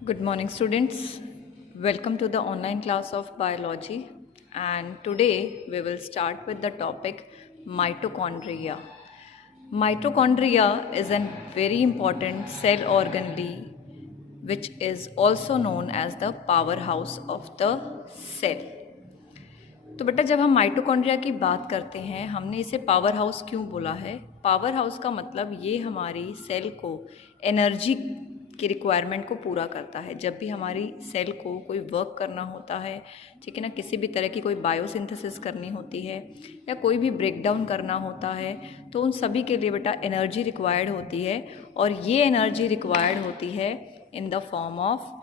Good morning, students. Welcome to the online class of biology. And today we will start with the topic mitochondria. Mitochondria is a very important cell organelle which is also known as the powerhouse of the cell. तो बेटा जब हम mitochondria की बात करते हैं हमने इसे पावर हाउस क्यों बोला है? पावर हाउस का मतलब ये हमारी सेल को एनर्जी की रिक्वायरमेंट को पूरा करता है। जब भी हमारी सेल को कोई वर्क करना होता है, ठीक है ना, किसी भी तरह की कोई बायोसिंथेसिस करनी होती है या कोई भी ब्रेक डाउन करना होता है, तो उन सभी के लिए बेटा एनर्जी रिक्वायर्ड होती है और ये एनर्जी रिक्वायर्ड होती है in the form of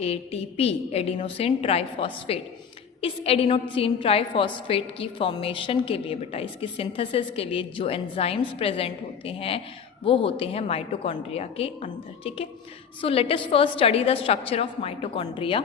ATP, adenosine triphosphate. इस एडिनोसिन ट्राइफॉस्फेट की फॉर्मेशन के लिए बेटा, इसकी सिंथेसिस के लिए जो एंजाइम्स प्रेजेंट होते हैं वो होते हैं माइटोकॉन्ड्रिया के अंदर। ठीक है, so let us first study the structure of mitochondria.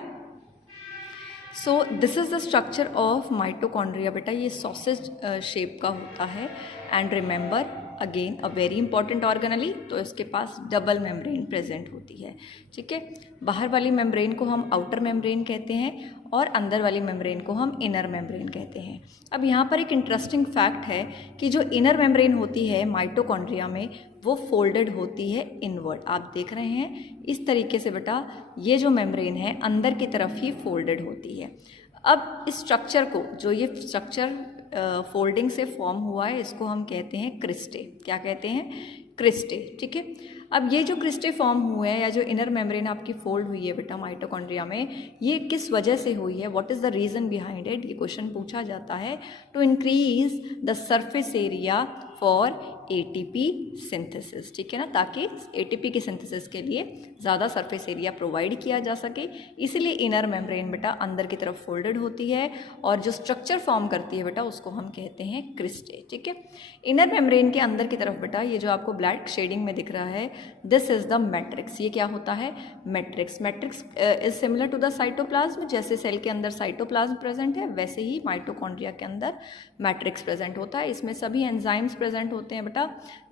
So this is the structure of mitochondria. बेटा ये सॉसेज शेप का होता है and remember again a very important organelle, तो इसके पास डबल मेम्ब्रेन प्रेजेंट होती है। ठीक है, बाहर वाली मेम्ब्रेन को हम आउटर मेम्ब्रेन कहते हैं और अंदर वाली मेम्ब्रेन को हम इनर मेम्ब्रेन कहते हैं। अब यहाँ पर एक इंटरेस्टिंग फैक्ट है कि जो इनर मेम्ब्रेन होती है माइटोकॉन्ड्रिया में वो फोल्डेड होती है इनवर्ड। आप देख रहे हैं इस तरीके से बेटा, ये जो मेम्ब्रेन है अंदर की तरफ ही फोल्डेड होती है। अब इस स्ट्रक्चर को, जो ये स्ट्रक्चर फोल्डिंग से फॉर्म हुआ है, इसको हम कहते हैं क्रिस्टे। क्या कहते हैं? क्रिस्टे। ठीक है, अब ये जो क्रिस्टे फॉर्म हुए हैं या जो इनर मेम्ब्रेन आपकी फोल्ड हुई है बेटा माइटोकॉन्ड्रिया में, ये किस वजह से हुई है? What is the reason behind it? ये क्वेश्चन पूछा जाता है। To increase the surface area for ATP सिंथेसिस। ठीक है ना, ताकि ATP की सिंथेसिस के लिए ज़्यादा सरफेस एरिया प्रोवाइड किया जा सके, इसलिए इनर मेम्ब्रेन बेटा अंदर की तरफ फोल्डेड होती है और जो स्ट्रक्चर फॉर्म करती है बेटा उसको हम कहते हैं क्रिस्टे। ठीक है, इनर मेम्ब्रेन के अंदर की तरफ बेटा ये जो आपको ब्लैक शेडिंग में दिख रहा है, दिस इज द मैट्रिक्स। ये क्या होता है? Matrix. Matrix is similar to the cytoplasm. जैसे सेल के अंदर साइटोप्लाज्म प्रेजेंट है वैसे ही माइटोकॉन्ड्रिया के अंदर मैट्रिक्स प्रेजेंट होता है। इसमें सभी एंजाइम्स प्रेजेंट होते हैं बेटा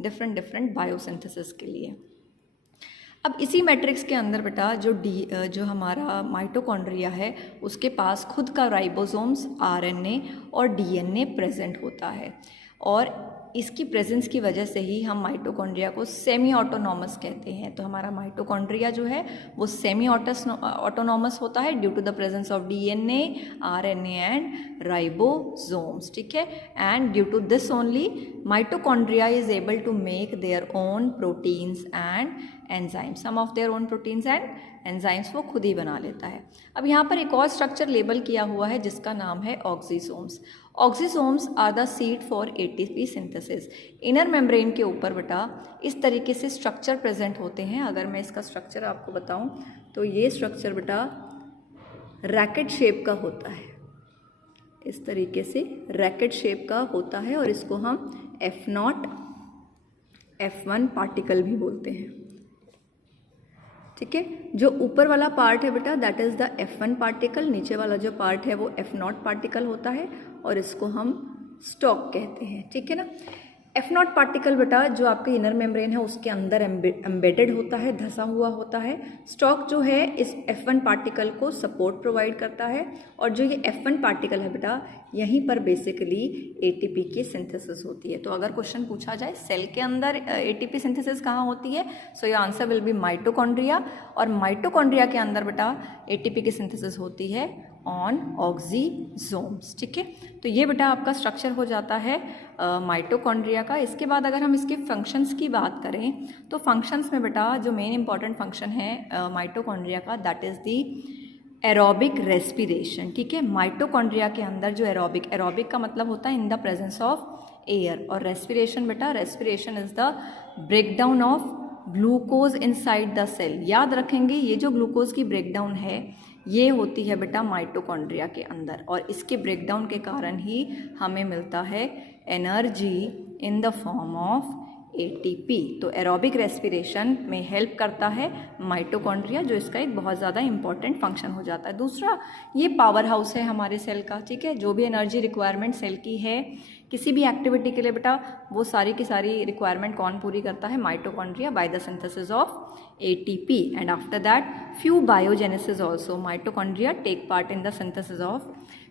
डिफरेंट बायोसिंथेसिस के लिए। अब इसी मैट्रिक्स के अंदर बेटा जो हमारा माइटोकॉन्ड्रिया है उसके पास खुद का राइबोसोम्स, RNA और DNA प्रेजेंट होता है और इसकी प्रेजेंस की वजह से ही हम माइटोकॉन्ड्रिया को सेमी ऑटोनॉमस कहते हैं। तो हमारा माइटोकॉन्ड्रिया जो है वो सेमी ऑटोनॉमस होता है due to the presence of DNA, RNA and ribosomes. ठीक है, and due to this only mitochondria is able to make their own proteins and enzymes. Some of their own proteins and enzymes वो खुद ही बना लेता है। अब यहाँ पर एक और स्ट्रक्चर लेबल किया हुआ है जिसका नाम है oxysomes. Oxysomes are the seed for ATP synthesis. Inner membrane के ऊपर बेटा इस तरीके से स्ट्रक्चर प्रेजेंट होते हैं। अगर मैं इसका स्ट्रक्चर आपको बताऊं तो ये स्ट्रक्चर बेटा रैकेट शेप का होता है। इस तरीके से रैकेट शेप का होता है और इसको हम F0, F1 पार्टिकल भी बोलते हैं। ठीक है, जो ऊपर वाला पार्ट है बेटा that is the F1 particle, नीचे वाला जो पार्ट है वो F0 पार्टिकल होता है और इसको हम स्टॉक कहते हैं। ठीक है ना, F0 पार्टिकल बेटा जो आपके इनर मेम्ब्रेन है उसके अंदर एम्बेडेड होता है, धंसा हुआ होता है। स्टॉक जो है इस F1 पार्टिकल को सपोर्ट प्रोवाइड करता है और जो ये F1 पार्टिकल है बेटा यहीं पर बेसिकली ATP की सिंथेसिस होती है। तो अगर क्वेश्चन पूछा जाए सेल के अंदर ATP सिंथेसिस कहाँ होती है, so your answer will be mitochondria. और माइटोकॉन्ड्रिया के अंदर बेटा ATP की सिंथेसिस होती है ऑन ऑक्सीसोम्स। ठीक है, तो ये बेटा आपका स्ट्रक्चर हो जाता है माइटोकॉन्ड्रिया का। इसके बाद अगर हम इसके फंक्शंस की बात करें तो फंक्शंस में बेटा जो मेन इंपॉर्टेंट फंक्शन है माइटोकॉन्ड्रिया का that is the aerobic respiration. ठीक है, माइटोकॉन्ड्रिया के अंदर जो एरोबिक का मतलब होता है in the presence of air, और रेस्पिरेशन बेटा respiration is the breakdown of glucose inside the cell. याद रखेंगे ये जो ग्लूकोज की ब्रेकडाउन है ये होती है बेटा माइटोकॉन्ड्रिया के अंदर और इसके ब्रेकडाउन के कारण ही हमें मिलता है energy in the form of ATP। तो एरोबिक रेस्पिरेशन में हेल्प करता है माइटोकॉन्ड्रिया, जो इसका एक बहुत ज़्यादा इंपॉर्टेंट फंक्शन हो जाता है। दूसरा, ये पावर हाउस है हमारे सेल का। ठीक है, जो भी एनर्जी रिक्वायरमेंट सेल की है किसी भी एक्टिविटी के लिए बेटा वो सारी की सारी रिक्वायरमेंट कौन पूरी करता है? Mitochondria by the synthesis of ATP, and after that few biogenesis also. Mitochondria take part in the synthesis of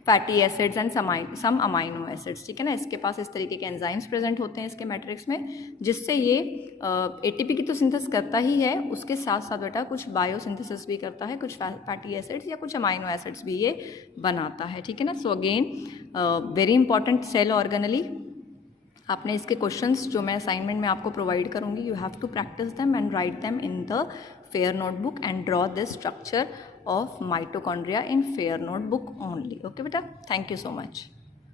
fatty acids and some amino acids. ठीक है ना, इसके पास इस तरीके के एंजाइम्स प्रेजेंट होते हैं इसके मैट्रिक्स में, जिससे ये ATP की तो सिंथेसिस करता ही है, उसके साथ साथ बेटा कुछ बायोसिंथेसिस भी करता है, कुछ फैटी एसिड्स या कुछ अमाइनो एसिड्स भी ये बनाता है। ठीक है ना, so again very important cell organelle. आपने इसके क्वेश्चंस जो मैं असाइनमेंट में आपको प्रोवाइड करूँगी, you have to practise them and write them in the fair notebook and draw this structure of mitochondria in fair notebook only. Okay बेटा, thank you so much.